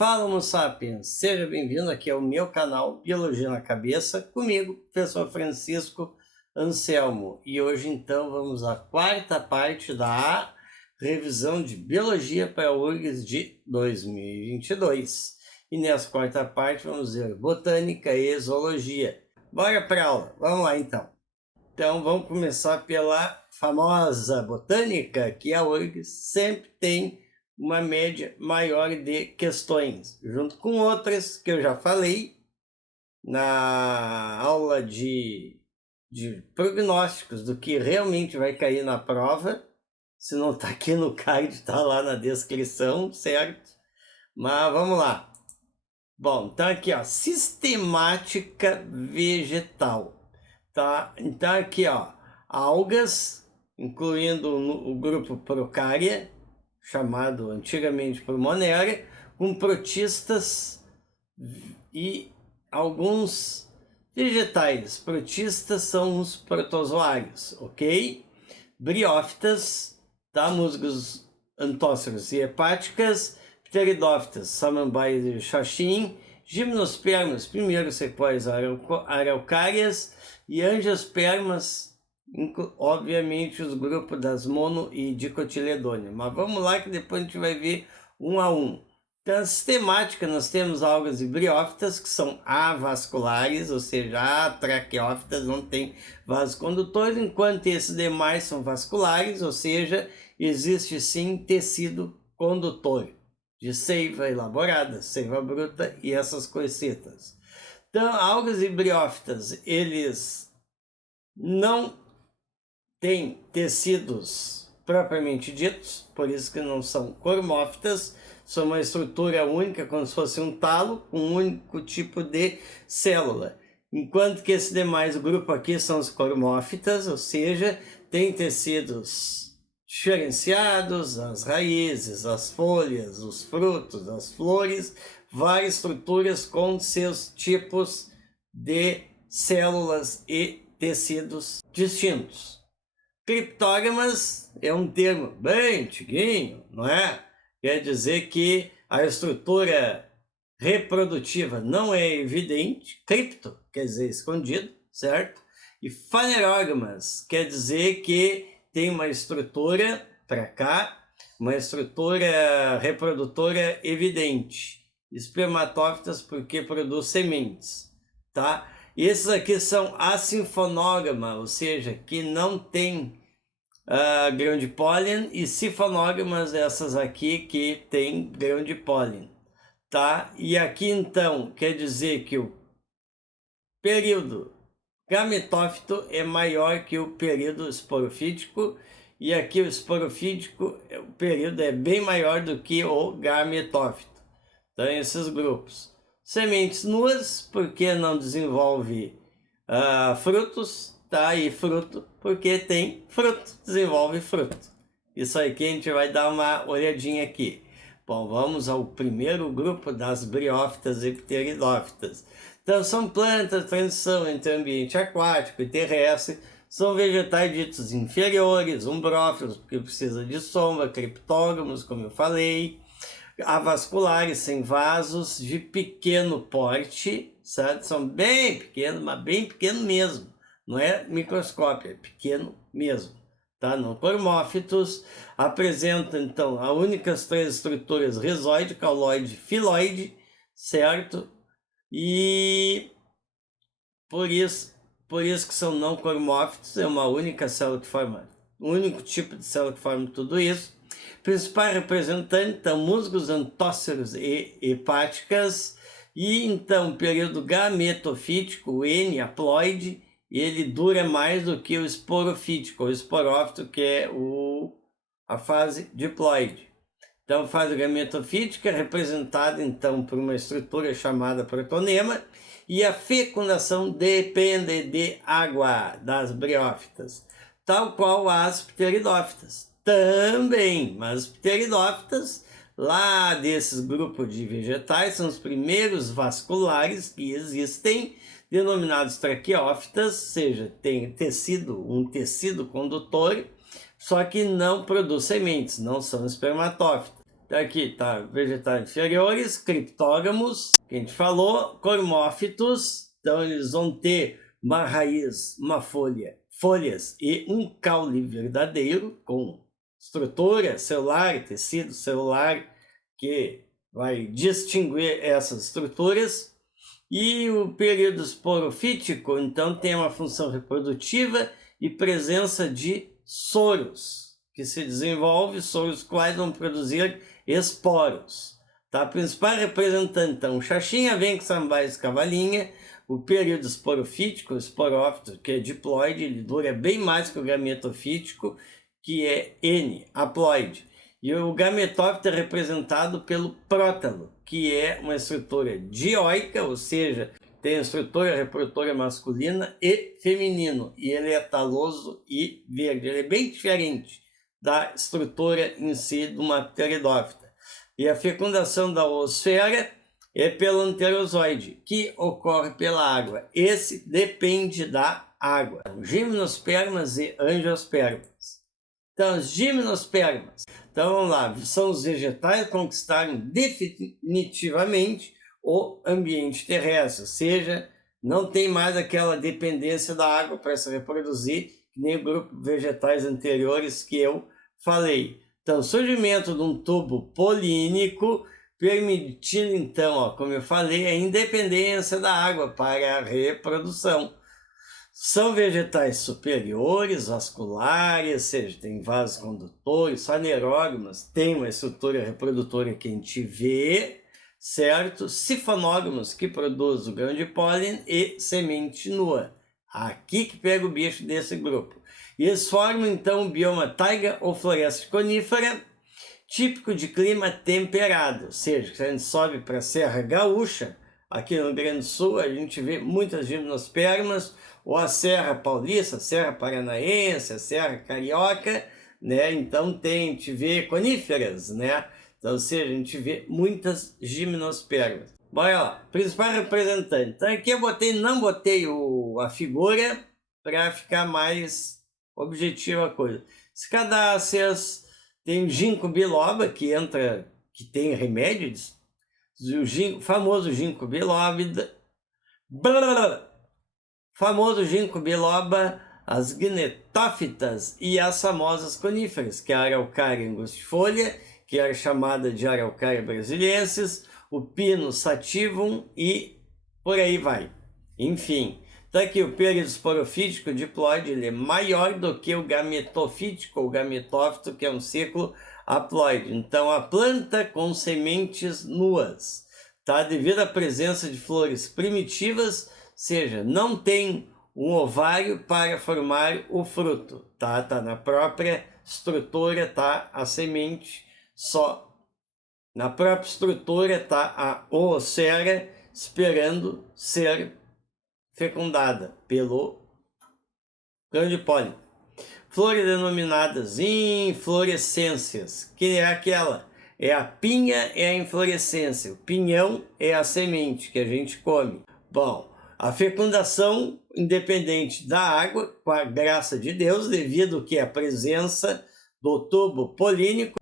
Fala, Homo sapiens! Seja bem-vindo aqui ao meu canal Biologia na Cabeça, comigo, professor Francisco Anselmo. E hoje, então, vamos à quarta parte da revisão de Biologia para a URGS de 2022. E nessa quarta parte vamos ver Botânica e Zoologia. Bora para aula! Vamos lá, então. Então, vamos começar pela famosa Botânica, que a URGS sempre tem uma média maior de questões, junto com outras que eu já falei na aula de prognósticos do que realmente vai cair na prova. Se não está aqui no card, está lá na descrição, certo? Mas vamos lá. Bom, então aqui, ó, sistemática vegetal, tá? Então aqui, ó, algas, incluindo o grupo Procária, chamado antigamente por Monera, com protistas e alguns vegetais. Protistas são os protozoários, ok? Briófitas, tá? Musgos, antóceros e hepáticas. Pteridófitas, samambaias e xaxim. Gimnospermas, primeiro sequoias araucárias. E angiospermas, obviamente os grupos das mono e dicotiledôneas. Mas vamos lá que depois a gente vai ver um a um. Então, a sistemática, nós temos algas e briófitas, que são avasculares, ou seja, traqueófitas não tem vasos condutores, enquanto esses demais são vasculares, ou seja, existe sim tecido condutor de seiva elaborada, seiva bruta e essas coisitas. Então, algas e briófitas, eles não têm tecidos propriamente ditos, por isso que não são cormófitas, são uma estrutura única, como se fosse um talo, com um único tipo de célula. Enquanto que esse demais grupo aqui são os cormófitas, ou seja, tem tecidos diferenciados, as raízes, as folhas, os frutos, as flores, várias estruturas com seus tipos de células e tecidos distintos. Criptógamas é um termo bem antiguinho, não é? Quer dizer que a estrutura reprodutiva não é evidente. Cripto quer dizer escondido, certo? E fanerógamas quer dizer que tem uma estrutura para cá, uma estrutura reprodutora evidente. Espermatófitas porque produz sementes, tá? Esses aqui são asinfonógama, ou seja, que não tem grão de pólen, e sifonógamas, essas aqui que tem grão de pólen, tá? E aqui então quer dizer que o período gametófito é maior que o período esporofítico, e aqui o esporofítico, o período é bem maior do que o gametófito. Então esses grupos. Sementes nuas, porque não desenvolve frutos, tá? E fruto, porque tem fruto, desenvolve fruto. Isso aí que a gente vai dar uma olhadinha aqui. Bom, vamos ao primeiro grupo das briófitas e pteridófitas. Então, são plantas de transição entre ambiente aquático e terrestre, são vegetais ditos inferiores, umbrófilos, porque precisa de sombra, criptógamos, como eu falei, avasculares, sem vasos, de pequeno porte, certo? São bem pequenos, mas bem pequeno mesmo. Não é microscópio, é pequeno mesmo, tá? Não cormófitos. Apresentam, então, as únicas três estruturas: rizoide, cauloide, filoide, certo? E por isso que são não cormófitos, é uma única célula que forma, um único tipo de célula que forma tudo isso. Principais representantes, então, musgos, antóceros e hepáticas. E então, período gametofítico, o N, haploide, ele dura mais do que o esporofítico, o esporófito, que é a fase diploide. Então, a fase gametofítica é representada, então, por uma estrutura chamada protonema, e a fecundação depende de água das briófitas, tal qual as pteridófitas. Também, mas pteridófitas, lá desses grupos de vegetais, são os primeiros vasculares que existem, denominados traqueófitas, ou seja, tem um tecido condutor, só que não produz sementes, não são espermatófitos. Aqui tá vegetais inferiores, criptógamos, que a gente falou, cormófitos, então eles vão ter uma raiz, uma folha, folhas e um caule verdadeiro, com estrutura celular, tecido celular, que vai distinguir essas estruturas. E o período esporofítico, então, tem uma função reprodutiva e presença de soros, que se desenvolve, soros quais vão produzir esporos. Tá? A principal representante, então, Xaxinha, Vênix, Samambaia, Cavalinha. O período esporofítico, o esporófito, que é diploide, ele dura bem mais que o gametofítico, que é N, haploide. E o gametófito é representado pelo prótalo, que é uma estrutura dioica, ou seja, tem a estrutura reprodutora masculina e feminino, e ele é taloso e verde. Ele é bem diferente da estrutura em si de uma pteridófita. E a fecundação da oosfera é pelo anterozoide, que ocorre pela água. Esse depende da água. Gimnospermas e angiospermas. Então, os gimnospermas, então vamos lá, são os vegetais que conquistaram definitivamente o ambiente terrestre, ou seja, não tem mais aquela dependência da água para se reproduzir, que nem o grupo de vegetais anteriores que eu falei. Então, surgimento de um tubo polínico, permitindo então, ó, como eu falei, a independência da água para a reprodução. São vegetais superiores, vasculares, ou seja, tem vasos condutores, fanerógamas, tem uma estrutura reprodutora que a gente vê, certo? Sifonógamos, que produz o grão de pólen, e semente nua. Aqui que pega o bicho desse grupo. E eles formam então o bioma taiga ou floresta conífera, típico de clima temperado, ou seja, se a gente sobe para a Serra Gaúcha, aqui no Rio Grande do Sul, a gente vê muitas gimnospermas, ou a Serra Paulista, a Serra Paranaense, a Serra Carioca, né? Então a gente vê coníferas, né? Então, ou seja, a gente vê muitas gimnospermas. Bora lá, principal representante. Então aqui eu não botei a figura para ficar mais objetiva a coisa. Escadáceas, tem o ginkgo biloba, que tem remédio, o famoso ginkgo biloba, as gnetófitas e as famosas coníferas, que é a araucária angustifolha, que era chamada de araucária brasiliensis, o pino sativum e por aí vai. Enfim, então aqui o período esporofítico diploide, ele é maior do que o gametofítico, ou gametófito, que é um ciclo haploide. Então a planta com sementes nuas, tá? Devido à presença de flores primitivas, seja, não tem um ovário para formar o fruto, tá? Tá na própria estrutura, tá? A semente só. Na própria estrutura tá a oosfera esperando ser fecundada pelo grão de pólen. Flores denominadas inflorescências, que é aquela, é a pinha, é a inflorescência, o pinhão é a semente que a gente come. Bom, a fecundação independente da água, com a graça de Deus, devido que a presença do tubo polínico,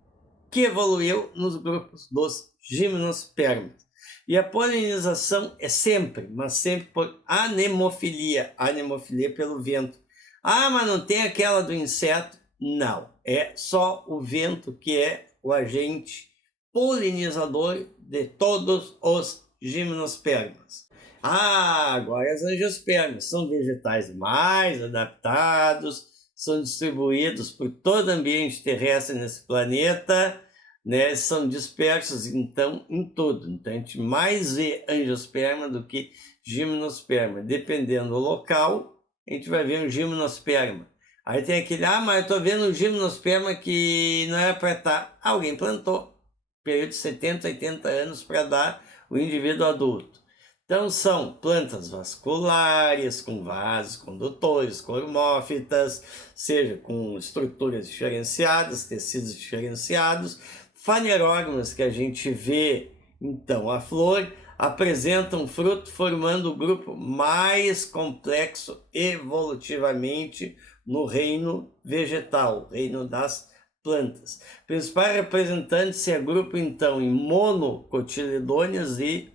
que evoluiu nos grupos dos gimnospermas. E a polinização é sempre, mas sempre por anemofilia, anemofilia pelo vento. Ah, mas não tem aquela do inseto? Não, é só o vento que é o agente polinizador de todos os gimnospermas. Ah, agora as angiospermas são vegetais mais adaptados, são distribuídos por todo o ambiente terrestre nesse planeta, né? São dispersos então em tudo. Então a gente mais vê angiosperma do que gimnosperma. Dependendo do local, a gente vai ver um gimnosperma. Aí tem aquele, mas eu estou vendo um gimnosperma que não era para estar. Alguém plantou, período de 70, 80 anos para dar o indivíduo adulto. Então são plantas vasculares, com vasos condutores, cormófitas, seja com estruturas diferenciadas, tecidos diferenciados, fanerógamas que a gente vê, então, a flor, apresentam fruto formando o grupo mais complexo evolutivamente no reino vegetal, reino das plantas. Principais representantes se agrupam então em monocotiledôneas e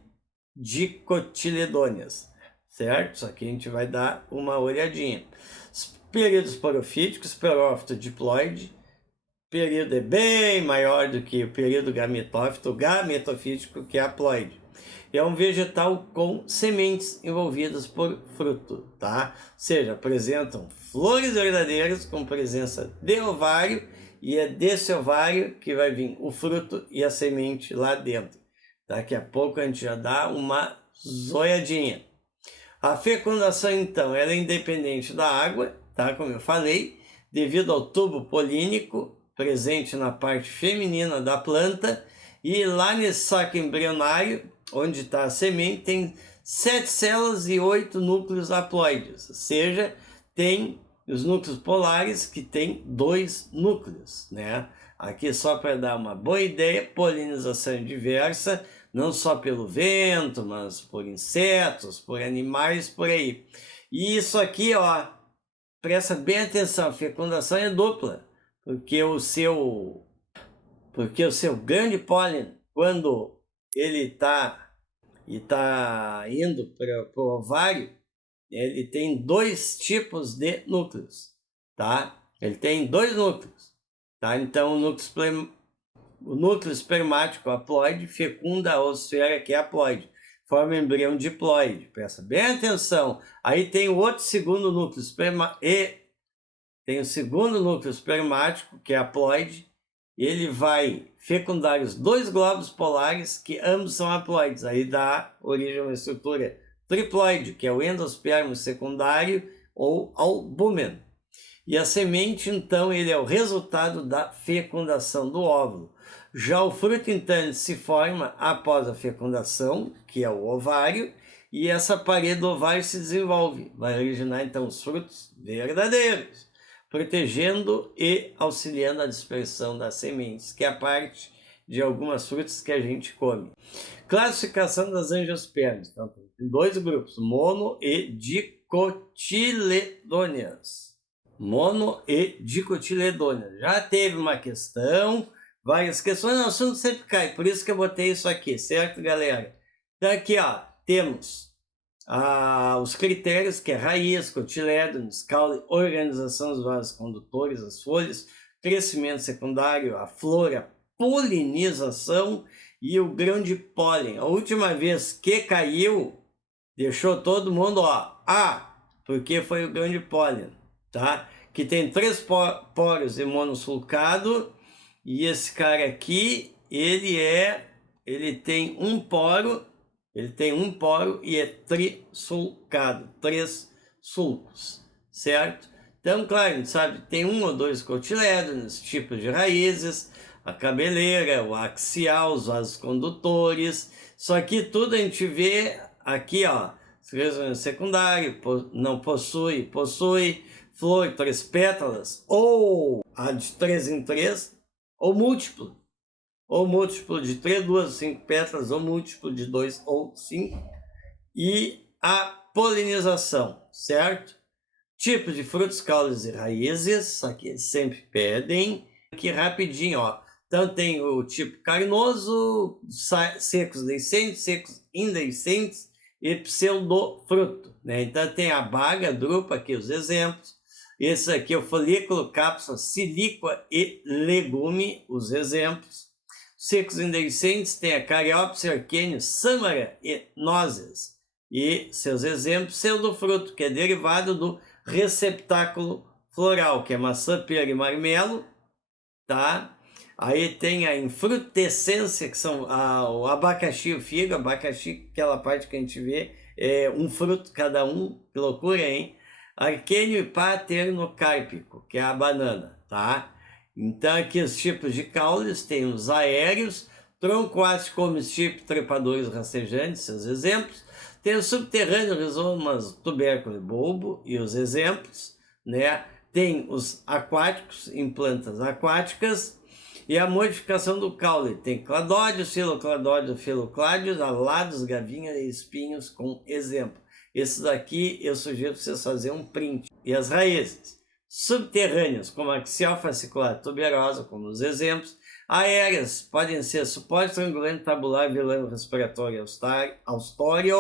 dicotiledôneas, certo? Isso aqui a gente vai dar uma olhadinha. Os períodos esporofíticos, esporófito diploide, período é bem maior do que o período gametófito, gametofítico, que é haploide. É um vegetal com sementes envolvidas por fruto, tá? Ou seja, apresentam flores verdadeiras com presença de ovário, e é desse ovário que vai vir o fruto e a semente lá dentro. Daqui a pouco a gente já dá uma zoiadinha. A fecundação, então, ela é independente da água, tá? Como eu falei, devido ao tubo polínico presente na parte feminina da planta, e lá nesse saco embrionário, onde está a semente, tem 7 células e 8 núcleos haploides, ou seja, tem os núcleos polares que tem 2 núcleos, né? Aqui só para dar uma boa ideia, polinização diversa, não só pelo vento, mas por insetos, por animais, por aí. E isso aqui, ó, presta bem atenção, a fecundação é dupla, porque o seu grande pólen, quando ele está indo para o ovário, ele tem 2 tipos de núcleos, tá? Ele tem 2 núcleos, tá? Então o núcleo espermático haploide fecunda a oosfera, que é haploide, forma embrião diploide. Presta bem atenção. Aí tem o outro segundo núcleo tem o segundo núcleo espermático, que é haploide. Ele vai fecundar os 2 glóbulos polares, que ambos são haploides. Aí dá origem a uma estrutura triploide, que é o endospermo secundário ou albúmen. E a semente, então, ele é o resultado da fecundação do óvulo. Já o fruto, então, ele se forma após a fecundação, que é o ovário, e essa parede do ovário se desenvolve. Vai originar, então, os frutos verdadeiros, protegendo e auxiliando a dispersão das sementes, que é a parte de algumas frutas que a gente come. Classificação das angiospermas. Então, tem 2 grupos, mono e dicotiledôneas. Mono e dicotiledôneas. Já teve uma questão, várias questões, o assunto sempre cai, por isso que eu botei isso aqui, certo, galera? Então aqui, ó, temos os critérios, que é raiz, cotilédones, caule, organização dos vasos condutores, as folhas, crescimento secundário, a flor, a polinização e o grão de pólen. A última vez que caiu, deixou todo mundo, ó, porque foi o grão de pólen, tá? Que tem 3 poros de monossulcado, e esse cara aqui, ele tem um poro e é trissulcado, 3 sulcos, certo? Então, claro, a gente sabe que tem 1 ou 2 cotilédones, tipos de raízes, a cabeleira, o axial, os vasos condutores. Só que tudo a gente vê aqui, ó, secundário, não possui, flor 3 pétalas, ou a de 3 em 3, ou múltiplo de 3, 2, 5 pétalas, ou múltiplo de 2 ou 5, e a polinização, certo? Tipos de frutos, caules e raízes, aqui eles sempre pedem, aqui rapidinho, ó. Então tem o tipo carnoso, secos deiscentes, secos indeiscentes e pseudofruto, né? Então tem a baga, a drupa, aqui os exemplos. Esse aqui é o folículo, cápsula, silíqua e legume, os exemplos. Secos indeiscentes tem a cariópsis, arquênio, sâmara e nozes. E seus exemplos, pseudofruto, que é derivado do receptáculo floral, que é maçã, pera e marmelo, tá? Aí tem a infrutescência, que são o abacaxi e o figo. Abacaxi, aquela parte que a gente vê, é um fruto cada um, que loucura, hein? Arquênio e paternocárpico, que é a banana, tá? Então aqui os tipos de caules, tem os aéreos, troncoáceos, comestíveis, trepadores rastejantes, seus exemplos. Tem o subterrâneo, rizomas, tubérculo e bulbo, e os exemplos, né? Tem os aquáticos, em plantas aquáticas, e a modificação do caule. Tem cladódios, filocladódios, filocládios, alados, gavinhas e espinhos, com exemplo. Esses daqui eu sugiro para vocês fazerem um print. E as raízes. subterrâneas, como a axial fascicular tuberosa, como os exemplos. Aéreas podem ser suporte triangulante tabular vilano respiratório austório,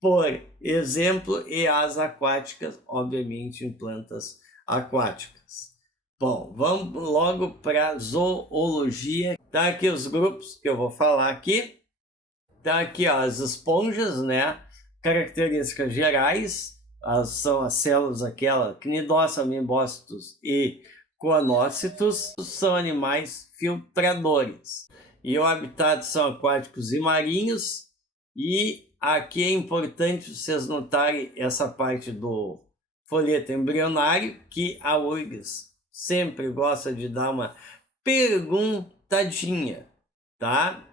por exemplo, e as aquáticas, obviamente em plantas aquáticas. Bom, vamos logo para zoologia. Tá aqui os grupos que eu vou falar aqui. Tá aqui ó, as esponjas, né? Características gerais, são as células aquela cnidócitos, amebócitos e coanócitos, são animais filtradores. E o habitat são aquáticos e marinhos. E aqui é importante vocês notarem essa parte do folheto embrionário, que a URGS sempre gosta de dar uma perguntadinha, tá?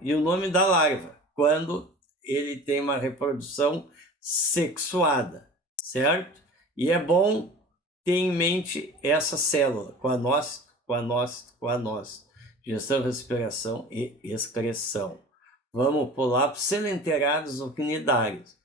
E o nome da larva, quando ele tem uma reprodução sexuada, certo? E é bom ter em mente essa célula, coanócito, digestão, respiração e excreção. Vamos pular para os selenterados ou cnidários.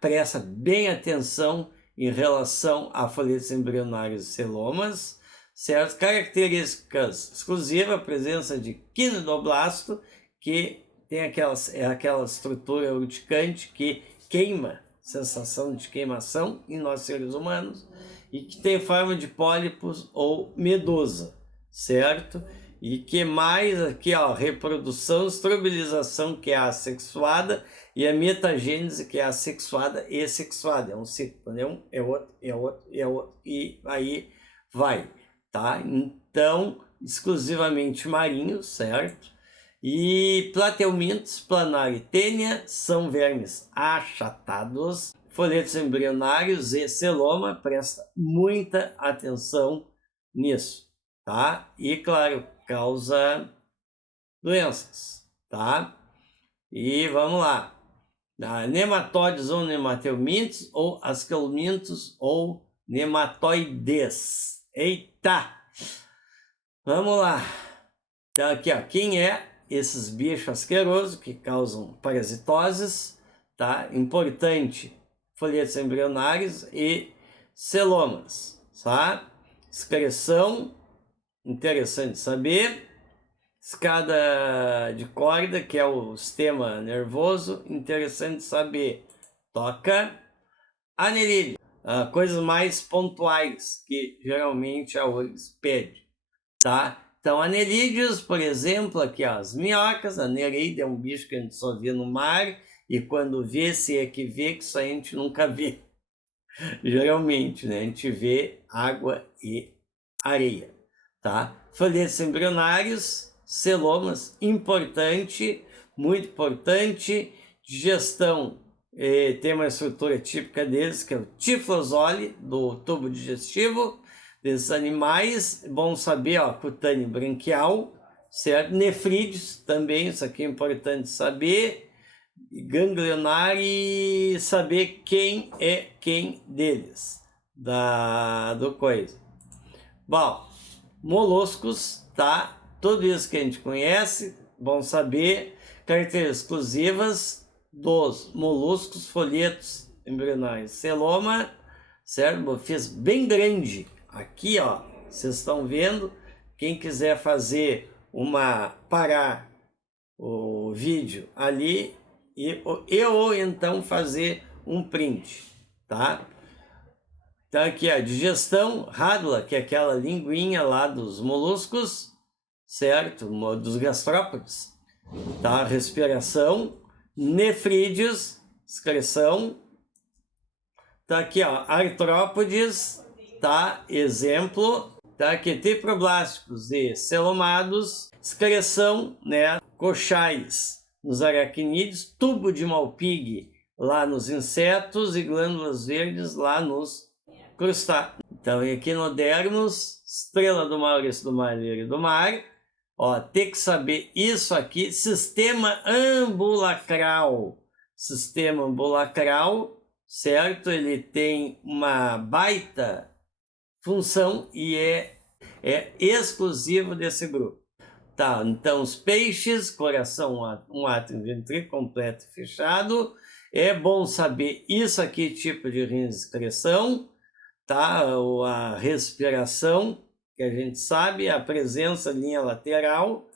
Presta bem atenção em relação a folhetos embrionários e celomas, certo? Características exclusivas, a presença de quinidoblasto, que tem aquela estrutura urticante que queima, sensação de queimação em nós seres humanos, e que tem forma de pólipos ou medusa, certo? E que mais aqui, ó, reprodução, estrobilização, que é assexuada, e a metagênese, que é assexuada e sexuada. É um ciclo, né? É outro, é outro, é outro, e aí vai, tá? Então, exclusivamente marinhos, certo? E plateumintos, planária e tênia, são vermes achatados. Folhetos embrionários e celoma, presta muita atenção nisso, tá? E, claro, causa doenças, tá? E vamos lá. Nematóides ou nemateumintos, ou ascalmintos ou nematoides. Eita! Vamos lá. Então aqui, ó, quem é esses bichos asquerosos que causam parasitoses, tá? Importante, folhetos embrionários e celomas, tá? Excreção, interessante saber. Escada de corda, que é o sistema nervoso, interessante saber. Toca. Anerídeo, coisas mais pontuais que geralmente a URGS pede, tá? Então, anerídeos, por exemplo, aqui ó, as minhocas. A nereide é um bicho que a gente só vê no mar, e quando vê, se é que vê, que isso a gente nunca vê. Geralmente, né? A gente vê água e areia, tá? Folhetos embrionários, celomas, importante, muito importante. Digestão, tem uma estrutura típica deles, que é o tiflosole, do tubo digestivo desses animais. Bom saber, ó, cutâneo branquial, certo? Nefrídeos também, isso aqui é importante saber. Ganglionar e saber quem é quem deles, do coisa. Bom, moluscos, tá? Tudo isso que a gente conhece, bom saber. Características exclusivas dos moluscos, folhetos embrionários, celoma, certo? Fiz bem grande aqui, ó, vocês estão vendo. Quem quiser fazer parar o vídeo ali ou então fazer um print, tá? Então aqui a digestão, rádula, que é aquela linguinha lá dos moluscos, certo? Dos gastrópodes, tá? Respiração, nefrídeos, excreção. Tá aqui, ó, artrópodes, tá? Exemplo. Tá aqui, triproblásticos e celomados, excreção, né? Coxais nos aracnídeos, tubo de Malpighi lá nos insetos e glândulas verdes lá nos crustáceos. Então, equinodermos, estrela do Maurício do Malheiro e do Mar. Ó, tem que saber isso aqui. Sistema ambulacral. Sistema ambulacral, certo? Ele tem uma baita função e é exclusivo desse grupo. Tá, então os peixes, coração, um átrio ventrículo completo e fechado. É bom saber isso aqui, tipo de rins de excreção, tá? A respiração, que a gente sabe, a presença linha lateral,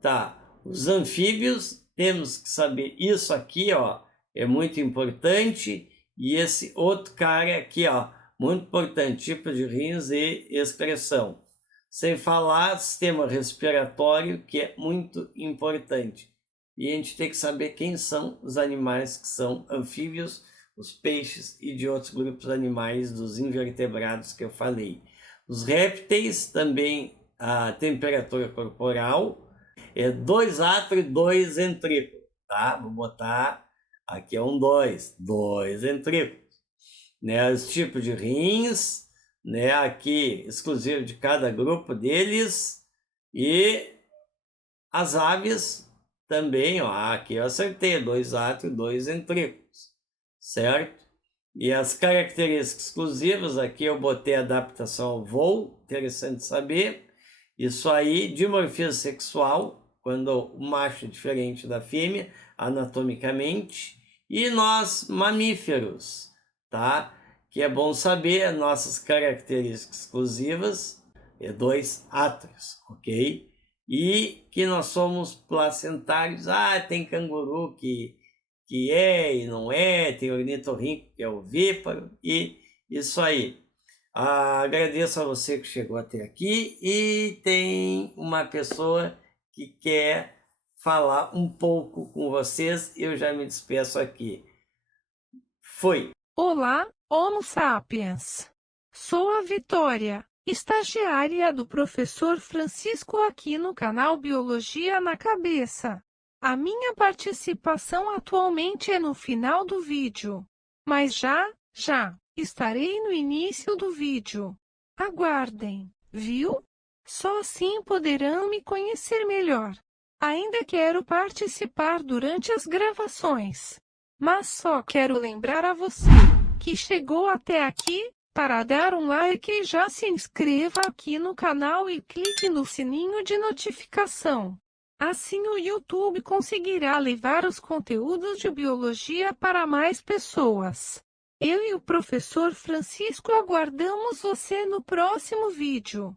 tá? Os anfíbios, temos que saber isso aqui, ó, é muito importante, e esse outro cara aqui, ó, muito importante, tipo de rins e excreção. Sem falar sistema respiratório, que é muito importante. E a gente tem que saber quem são os animais que são anfíbios, os peixes e de outros grupos animais dos invertebrados que eu falei. Os répteis também, a temperatura corporal é 2 átrio e 2 ventrículo, tá? Vou botar aqui é um 2 ventrículos, né? Os tipos de rins, né? Aqui exclusivo de cada grupo deles, e as aves também, ó, aqui eu acertei, 2 átrios e 2 ventrículos, certo? E as características exclusivas, aqui eu botei adaptação ao voo, interessante saber. Isso aí, dimorfia sexual, quando o macho é diferente da fêmea, anatomicamente. E nós, mamíferos, tá? Que é bom saber, nossas características exclusivas é 2 átrios, ok? E que nós somos placentários. Ah, tem canguru que é e não é, tem ornitorrinco que é ovíparo, e isso aí. Agradeço a você que chegou até aqui, e tem uma pessoa que quer falar um pouco com vocês, eu já me despeço aqui. Foi! Olá, Homo sapiens! Sou a Vitória, estagiária do professor Francisco aqui no canal Biologia na Cabeça. A minha participação atualmente é no final do vídeo, mas já estarei no início do vídeo. Aguardem, viu? Só assim poderão me conhecer melhor. Ainda quero participar durante as gravações. Mas só quero lembrar a você que chegou até aqui, para dar um like e já se inscreva aqui no canal e clique no sininho de notificação. Assim o YouTube conseguirá levar os conteúdos de biologia para mais pessoas. Eu e o professor Francisco aguardamos você no próximo vídeo.